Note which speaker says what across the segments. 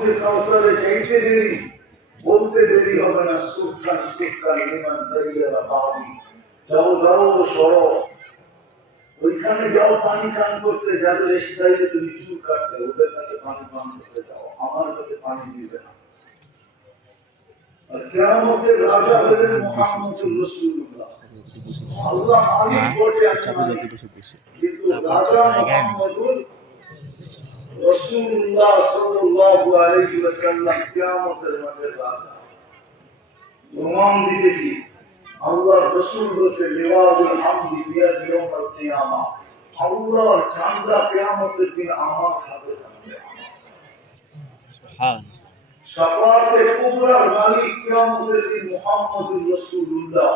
Speaker 1: হাউজে কাউসারে চাইতে দেরি বলতে দেরি হবে না সুলতান সুলতান ইমান যাও যাও সরো। ওইখানে যাও পানি পান করতে যাদের এসে চাইলে তুমি চুল কাটতে ওদের কাছে পানি পান করতে যাও আমার কাছে পানি দিবে না। আর কেয়ামতের রাজা হলেন মুহাম্মদুর রাসূলুল্লাহ। আল্লাহ মালিক বটে আমি
Speaker 2: চাবি বেশি বেশি
Speaker 1: রাজা মুহাম্মদুর রাসূলুল্লাহ সাল্লাল্লাহু আলাইহি ওয়াসাল্লাম কিয়ামতের মাঠে রাজা প্রমাণ আল্লাহ রসুল বলছে লিওয়াজুল হামদি বিয়াদি ইয়াউমাল কিয়ামা আল্লাহর চান্দা কিয়ামতের দিন আমার হাতে থাকবে
Speaker 2: সুবহান
Speaker 1: শাফাতে কুবরার মালিক কিয়ামতের দিন মুহাম্মদুর রাসূলুল্লাহ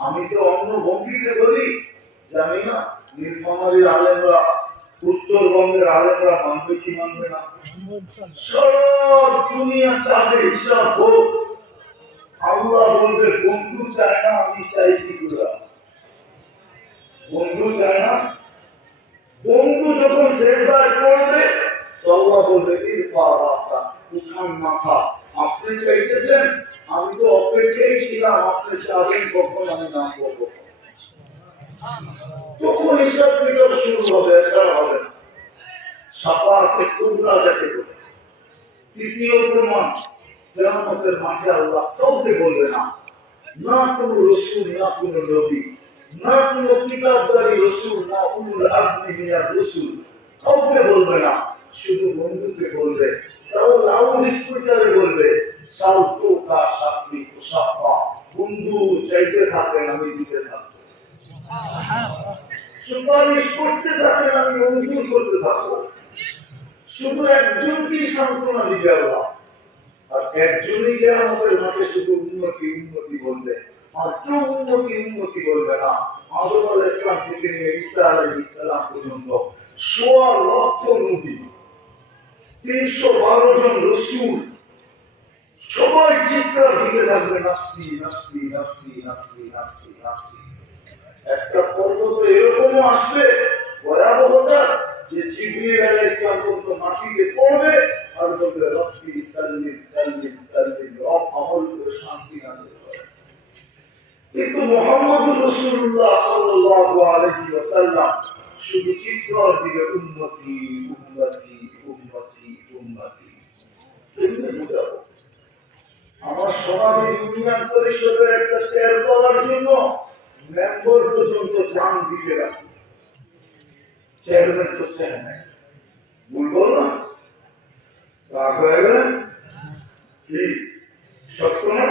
Speaker 1: আমি তো অন্য ভঙ্গিতে বলি জানি না নীলফামারীর আলেমরা উত্তরবঙ্গের আলেমরা মানবে কি মানবে না? সব দুনিয়া চাঁদে হিসাব হোক। আল্লাহ বলবে, বন্ধু চায় না, আমি চাই কি বন্ধু চায় না? বন্ধু যখন শেষদায় পড়বে তো আল্লাহ বলবে, ইরফা রাসা, উঠান মাথা। আপনি চাইতেছেন, আমি তো অপেক্ষায় ছিলাম আপনি চাবেন কখন আমি নাম বলব তখন হিসাব কিতাব শুরু হবে এছাড়া হবে। না কুবরা যাকে বলে তৃতীয় প্রমাণ কেরামতের মাঠে আল্লাহ কাউকে বলবে না। না কোনো রসুল, না কোনো নবী, না কোনো কিতাবদারি রসুল, না উলুল আজমি মিয়ার রসুল কাউকে বলবে না। শুধু বন্ধুকে বলবে তাও লাউড স্পিকারে বলবে সাউতো কা সাপি বন্ধু চাইতে থাকেন, আমি দিতে থাকব। সুপারিশ করতে থাকেন আমি মঞ্জুর করতে থাকব। শুধু একজনকেই সান্ত্বনা আল্লাহ আর একজনই যে আমাদের মাঠে শুধু উন্নতি উন্নতি বলবে। উন্নতি উন্নতি বলবে না। আদম আল ইসলাম থেকে নিয়ে ইসা আলাই ইসলাম পর্যন্ত সোয়া লক্ষ নবী তিনশো বারো জন রসুল। সবাই চিৎকার দিতে থাকবে, নাফসি নাফসি নাফসি নাফসি নাফসি নাফসি। একটা এরকমও আসবে। ভয়াবহতা যে জিবরিল আলাইহিস মাটিতে পড়বে আর বলবে রব্বি রব আমল করে শান্তি কিন্তু শুধু আমার সমাজে ইউনিয়ন পরিষদের একটা চেয়ার পাওয়ার জন্য মেম্বার পর্যন্ত জান দিতে রাখি চেয়ারম্যান তো চেয়ারম্যান বলব না? রাগ হয়ে গেলেন কি? সত্য না?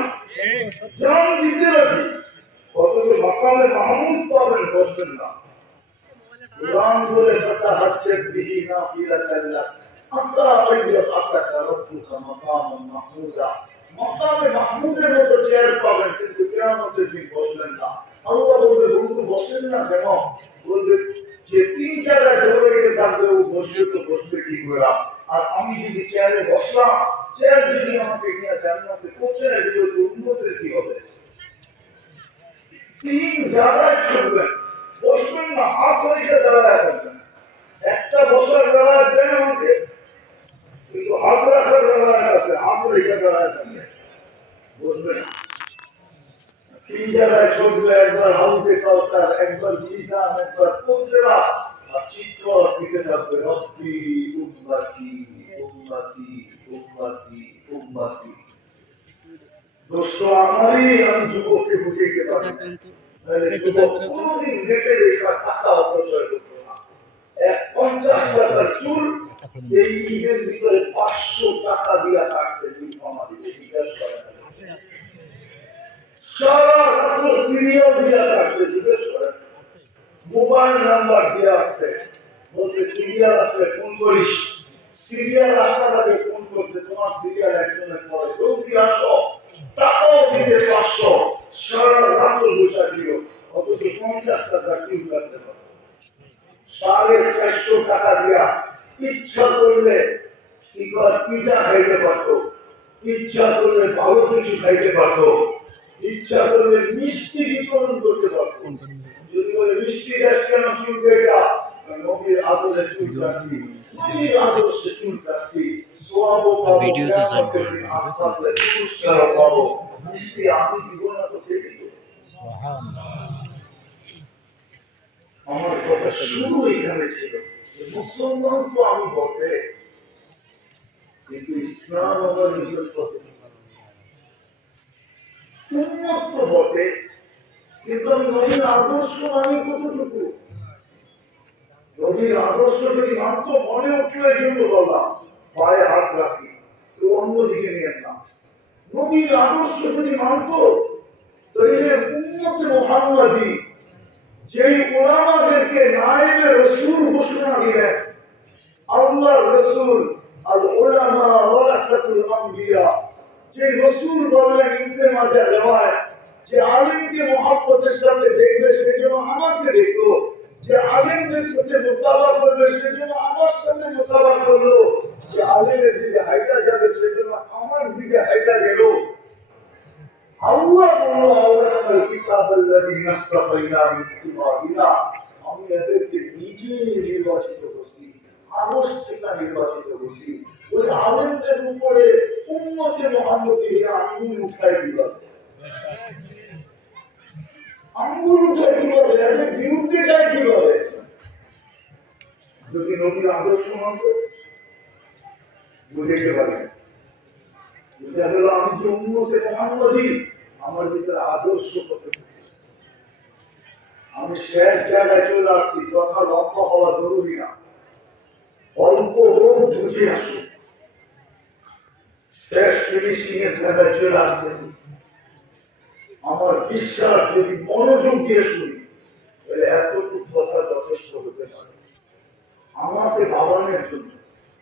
Speaker 1: জান দিতে রাখি অথচ মকামে মাহমুদ পাবেন, বসবেন না। কোরআন বলে কথা হচ্ছে, বিহি না ফিরা কাল্লা আসা আইয়া আসা রব্বুকা মাকামান মাহমুদা। মাকামে মাহমুদের মতো চেয়ার পাবেন, কিন্তু কিয়ামতের দিন বসবেন না। আল্লাহ বলবে, বন্ধু, বসেন না কেন? বলবে যে তিন জায়গায় ধরে রেখে থাকবে ও বসবে তো বসবে কি করে আর আমি যদি চেয়ারে বসলাম চেয়ার যদি আমাকে নিয়ে জান্নাতে না দিল তো উন্নতির কি হবে? তিন জায়গায় ছুটবেন বসবেন না, হাত রেখে দাঁড়ায় থাকবেন। একটা বসার দাঁড়ায় দেন আমাকে, কিন্তু হাত রাখার দাঁড়ায় আছে হাত দাঁড়ায় বসবেন না। তিন জায়গায় ছুটবে একবার হাউসে কাউসার একবার মিজান একবার আর চিত্র দিতে থাকবে রব্বি উম্মতি উম্মতি উম্মতি উম্মতি। দোস্ত আমারই আমি যুবককে বুঝিয়ে পারি যুবক কোনোদিন হেঁটে রেখা টাকা অপচয় করতো না। এক পঞ্চাশ টাকার চুল এই ঈদের ভিতরে পাঁচশো টাকা দিয়া কাটছে দুই আমাদের জিজ্ঞাসা করা হয়। সারা সিরিয়াল দিয়া কাটছে জিজ্ঞেস করে। মোবাইল নাম্বার দেওয়া আছে বলছে সিরিয়াল আসলে ফোন করিস। সিরিয়াল আসার ফোন করছে, তোমার সিরিয়াল একজনের পরে। জলদি আসো, টাকাও দিতে পাঁচশো সারা পঞ্চাশ টাকা কিউ টাকা দিয়া ইচ্ছা করলে কি কর খাইতে পারতো। ইচ্ছা করলে ভালো কিছু খাইতে পারতো। ইচ্ছা করলে মিষ্টি বিতরণ করতে পারতো যদি বলে মিষ্টি গ্যাস কেন চুলবে এটা? নবীর চুল নবীর আদর্শে চুল পাবো
Speaker 2: ভিডিও তো স্যার
Speaker 1: পাবো। আমি তো আমার কথা শুরু এখানে ছিল মুসলমান তো আমি বটে কিন্তু ইসলাম আমার নিজের পথে কিন্তু নবীর আদর্শ মানি কতটুকু? নবীর আদর্শ যদি মানতো মনে উঠল, এই জন্য বললাম, পায়ে হাত রাখি তো অন্যদিকে নিয়ে না নবীর আদর্শ যদি মানতো, তাহলে উন্নত মোহাম্মদী, যেই ওলামাদেরকে নায়েবে রসুল ঘোষণা রসুল আর ওলামা ওরাসাতুল আম্বিয়া যে রসুল বললেন, ইবনে মাজাহ রেওয়ায় যে আলিমকে মহাব্বতের সাথে দেখবে সে যেন আমাকে দেখল যে আলিমদের সাথে মুসাফা করবে সে যেন আমার সাথে মুসাফা করল। যে আলিমের দিকে হাইটা যাবে সে যেন আমার দিকে হাইটা গেল। আমি এদেরকে নিজে নির্বাচিত করছি নির্বাচিত করছি। ওই উপরে দিলাম। আঙ্গুল উঠায় কীভাবে? এদের বিরুদ্ধে যায় কীভাবে? যদি নবীর আদর্শ মানত বুঝতে পারে। বুঝা গেল আমি যে উন্নতে মহানদী আমার ভিতরে আদর্শ কত? আমি শেষ জায়গায় চলে আসছি, কথা লম্বা হওয়া জরুরি না। অল্প হোক, বুঝে আসুন। শেষ ফিনিশিং এর জায়গায় চলে আসতেছি। আমার বিশ্বাস, যদি মনোযোগ দিয়ে শুনি, তাহলে এতটুকু কথা যথেষ্ট হতে পারে। আমাকে ভাবানোর জন্য